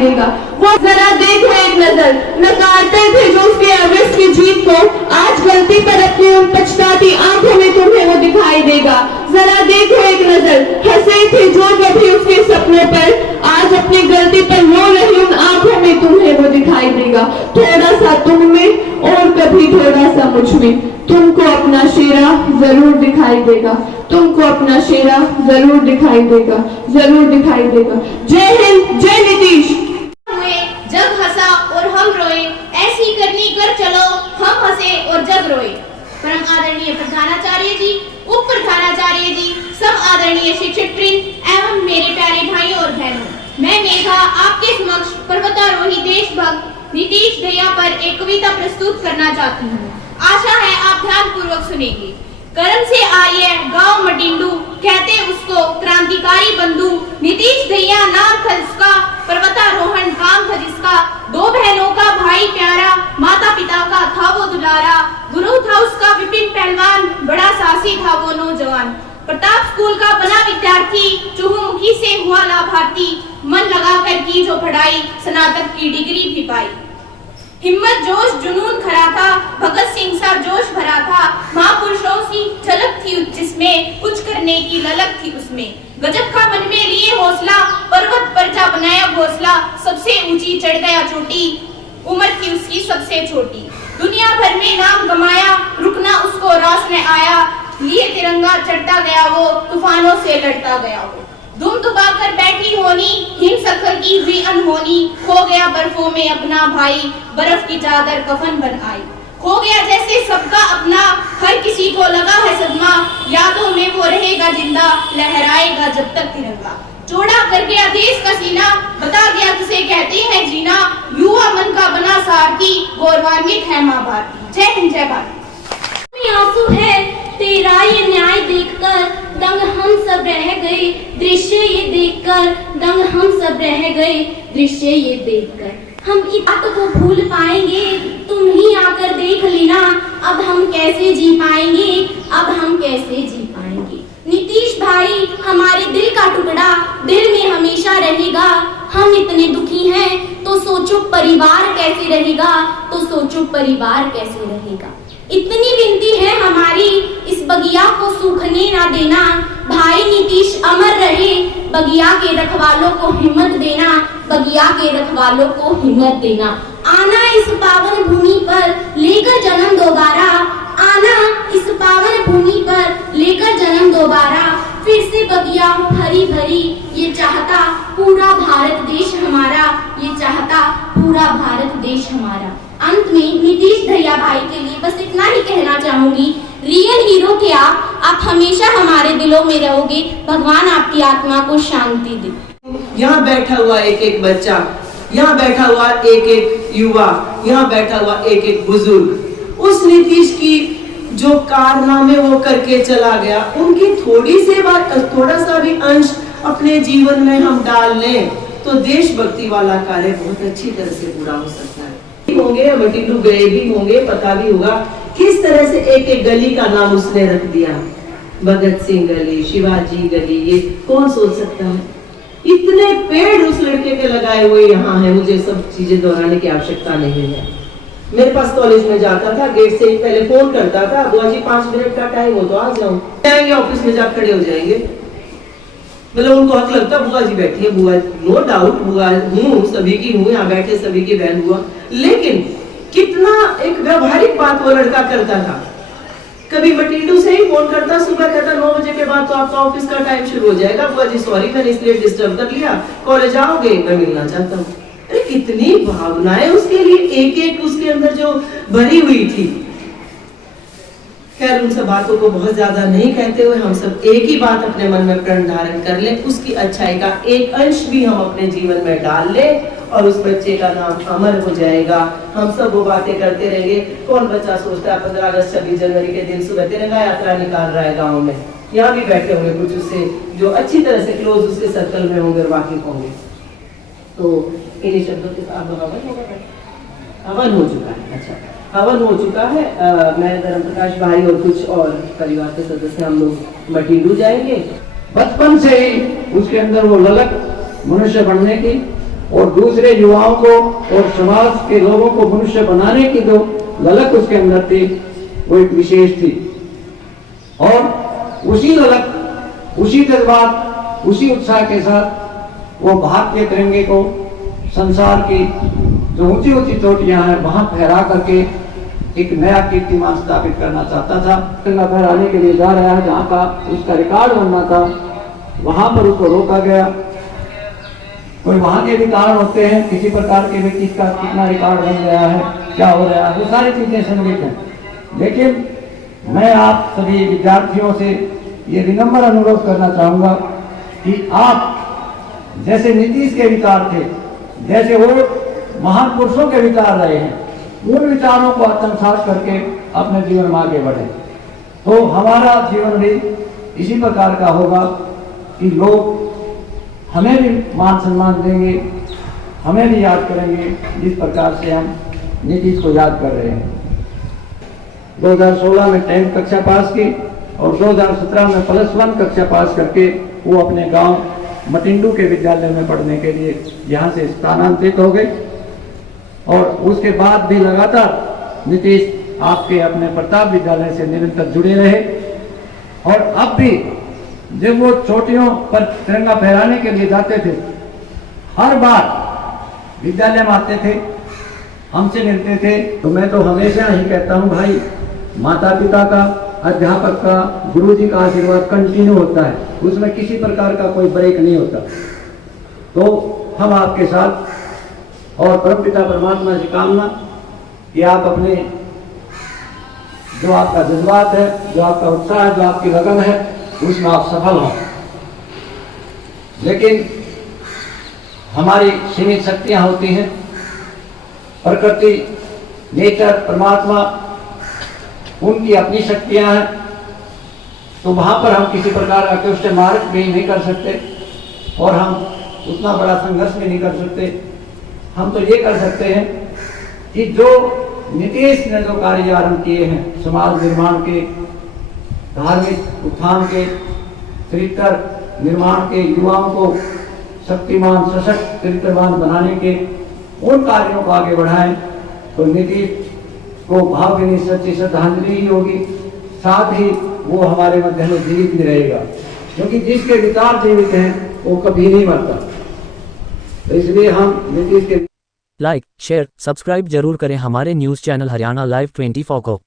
देगा। वो जरा देखो एक नजर, नकारते थे जो उसके एवरेस्ट की जीत को, आज गलती पर अपनी उन पछताती आंखों में तुम्हें वो दिखाई देगा। जरा देखो एक नजर, हंसे थे जो कभी उसके सपनों पर, आज अपनी गलती पर रो रही उन आंखों में तुम्हें वो दिखाई देगा। थोड़ा सा तुम में और कभी थोड़ा सा मुझ में, तुमको अपना शेरा जरूर दिखाई देगा, तुमको अपना शेरा जरूर दिखाई देगा, जरूर दिखाई देगा। जय हिंद, जय नीतीश। जग हंसा और हम रोए, ऐसी करनी कर चलो, हम हंसे और जग रोए। परम आदरणीय प्रधानाचार्य जी, उप प्रधानाचार्य जी, सब आदरणीय शिक्षक वृंद एवं मेरे प्यारे भाइयों और बहनों, मैं मेघा आपके समक्ष पर्वतारोही देशभक्त नीतीश दहिया पर एक कविता प्रस्तुत करना चाहती हूँ। आशा है आप ध्यान पूर्वक सुनेंगे। करम से आई है गांव मटिंडू, कहते उसको क्रांतिकारी बंधु। नीतीश दहिया नाम था जिसका, पर्वतारोहण काम था जिसका। दो बहनों का भाई प्यारा, माता पिता का था वो दुलारा। गुरु था उसका विपिन पहलवान, बड़ा साहसी था वो नौजवान। प्रताप स्कूल का बना विद्यार्थी, चहुमुखी से हुआ लाभार्थी। मन लगाकर की जो पढ़ाई, स्नातक की डिग्री भी पाई। हिम्मत जोश जुनून खरा था, भगत सिंह सा जोश भरा था। महापुरुषों की झलक थी जिसमें, कुछ करने की ललक थी उसमें। गजब का मन में लिए हौसला, पर्वत पर जा बनाया घोंसला। सबसे ऊंची चढ़ गया चोटी, उम्र थी उसकी सबसे छोटी। दुनिया भर में नाम कमाया, रुकना उसको रास न आया। लिए तिरंगा चढ़ता गया वो, तूफानों से लड़ता गया वो। धूम दबाकर बैठी होनी, हिम सखर की हुई अनहोनी। खो गया बर्फों में अपना भाई, बर्फ की चादर कफन बन आई। खो गया जैसे सबका अपना, हर किसी को लगा है सदमा। यादों में वो रहेगा जिंदा, लहराएगा जब तक तिरंगा। चौड़ा कर गया देश का सीना, बता गया किसे कहते हैं जीना। युवा मन का बना सारथी, गौरवान्वित है माँ भारती। जय हिंद, जय भारत। आंसू है तेरा ये न्याय देखकर, दंग हम सब रह गए। दृश्य ये देखकर दंग हम सब रह गए। दृश्य ये देखकर हम इस बात को भूल पाएंगे, तुम ही आकर देख लेना। अब हम कैसे जी पाएंगे, अब हम कैसे जी पाएंगे। नीतीश भाई हमारे दिल का टुकड़ा, दिल में हमेशा रहेगा। हम इतने दुखी हैं तो सोचो परिवार कैसे रहेगा, तो सोचो परिवार कैसे रहेगा। इतनी विनती है हमारी, इस बगिया को सूखने ना देना। भाई नीतीश अमर रहे, बगिया के रखवालों को हिम्मत देना। बगिया के रखवालों को हिम्मत देना। आना इस पावन भूमि पर लेकर जन्म दोबारा। आना इस पावन भूमि पर लेकर जन्म दोबारा। फिर से बगिया हो हरी भरी, ये चाहता पूरा भारत देश हमारा। ये चाहता पूरा भारत देश हमारा। अंत में नीतीश दहिया भाई के लिए बस इतना ही कहना चाहूंगी, रियल हीरो थे आप हमेशा हमारे दिलों में रहोगे। भगवान आपकी आत्मा को शांति दे। यहाँ बैठा हुआ एक एक बच्चा, यहाँ बैठा हुआ एक एक युवा, यहाँ बैठा हुआ एक एक बुजुर्ग, उस नीतीश की जो कारनामे वो करके चला गया, उनकी थोड़ा सा भी अंश अपने जीवन में हम डाल लें तो देशभक्ति वाला कार्य बहुत अच्छी तरह से पूरा हो सकता है। होंगे मटिंडू गए भी होंगे, पता भी होगा किस तरह से एक एक गली का नाम उसने रख दिया। भगत सिंह गली, शिवाजी गली, ये कौन सोच सकता है। इतने पेड़ उस लड़के के लगाए हुए यहाँ है, मुझे सब चीजें दोहराने की आवश्यकता नहीं है। मेरे पास कॉलेज में जाता था, गेट से पहले फोन करता था, बुआ जी 5 मिनट का टाइम हो तो आ जाऊं। जाएंगे ऑफिस में जा खड़े हो जाएंगे, मतलब उनको हक लगता बुआ जी बैठी है। बुआ नो डाउट बुआ हूँ, सभी की हूँ, यहाँ बैठे सभी की बहन हुआ। लेकिन कितना एक व्यवहारिक बात वो लड़का करता था। कभी मटिंडू से ही फोन करता, सुबह कहता 9 बजे के बाद तो आपका ऑफिस का टाइम शुरू हो जाएगा। बुआ जी सॉरी मैंने इसलिए डिस्टर्ब कर लिया, कॉलेज आओगे, मैं मिलना चाहता हूँ। अरे कितनी भावनाएं उसके लिए एक एक उसके अंदर जो भरी हुई थी। खैर उन सब बातों को बहुत ज्यादा नहीं कहते हुए हम सब एक ही बात अपने मन में प्रण धारण कर ले, उसकी अच्छाई का एक अंश भी हम अपने जीवन में डाल ले और उस बच्चे का नाम अमर हो जाएगा। हम सब वो बातें करते रहेंगे। कौन बच्चा सोचता है 15 अगस्त 26 जनवरी के दिन सुबह तिरंगा यात्रा निकाल रहा है गाँव में। यहाँ भी बैठे होंगे कुछ उससे जो अच्छी तरह से क्लोज उसके सर्कल में होंगे और वाकिफ होंगे। तो इन्हीं शब्दों के साथ हवन होगा, हवन हो चुका है। अच्छा हवन हो चुका है। मैं धर्म प्रकाश भाई और कुछ और परिवार के सदस्य हम लोग मटिंडू जाएंगे। बचपन से ही उसके अंदर वो ललक मनुष्य बनने की, और दूसरे युवाओं को और समाज के लोगों को मनुष्य बनाने की जो ललक उसके अंदर थी वो एक विशेष थी। और उसी ललक, उसी जज्बात, उसी उत्साह के साथ वो भारतीय तिरंगे को संसार की जो ऊंची ऊंची चोटियां हैं वहां फहरा करके एक नया कीर्तिमान स्थापित करना चाहता था। तिरंगा फहराने के लिए जा रहा है, जहाँ का उसका रिकॉर्ड बनना था वहां पर उसको रोका गया। कोई वहां के भी कारण होते हैं, किसी प्रकार के भी किसका कितना रिकॉर्ड बन गया है, क्या हो रहा है, वो सारी चीजें सम्मिलित हैं। लेकिन मैं आप सभी विद्यार्थियों से ये विनम्र अनुरोध करना चाहूंगा कि आप जैसे नीतीश के विचार थे, जैसे वो महान पुरुषों के विचार रहे हैं, उन विचारों को आत्मसात करके अपने जीवन में आगे बढ़े तो हमारा जीवन भी इसी प्रकार का होगा कि लोग हमें भी मान सम्मान देंगे, हमें भी याद करेंगे जिस प्रकार से हम नीतीश को याद कर रहे हैं। 2016 में 10th कक्षा पास की और 2017 में +1 कक्षा पास करके वो अपने गांव मटिंडू के विद्यालय में पढ़ने के लिए यहाँ से स्थानांतरित हो गए। और उसके बाद भी लगातार नीतीश आपके अपने प्रताप विद्यालय से निरंतर जुड़े रहे। और अब भी जब वो चोटियों पर तिरंगा फहराने के लिए जाते थे, हर बार विद्यालय में आते थे, हमसे मिलते थे। तो मैं तो हमेशा ही कहता हूँ भाई, माता पिता का, अध्यापक का, गुरुजी का आशीर्वाद कंटिन्यू होता है, उसमें किसी प्रकार का कोई ब्रेक नहीं होता। तो हम आपके साथ और परमपिता परमात्मा से कामना कि आप अपने जो आपका जज्बात है, जो आपका उत्साह है, जो आपकी लगन है, उसमें आप सफल हों। लेकिन हमारी सीमित शक्तियां होती हैं, प्रकृति, नेचर, परमात्मा, उनकी अपनी शक्तियां हैं, तो वहां पर हम किसी प्रकार का क्वेश्चन मार्क भी नहीं कर सकते और हम उतना बड़ा संघर्ष भी नहीं कर सकते। हम तो ये कर सकते हैं कि जो नीतीश ने जो कार्य आरंभ किए हैं, समाज निर्माण के, धार्मिक उत्थान के, चरित्र निर्माण के, युवाओं को शक्तिमान, सशक्त, चरित्रवान बनाने के, उन कार्यों को आगे बढ़ाएं तो नीतीश को भावभीनी सच्ची श्रद्धांजलि ही होगी। साथ ही वो हमारे मध्य में जीवित भी रहेगा, क्योंकि जिसके विचार जीवित हैं वो कभी नहीं मरता। तो इसलिए हम नीतीश के लाइक, शेयर, सब्सक्राइब जरूर करें हमारे न्यूज़ चैनल हरियाणा लाइव 24 को।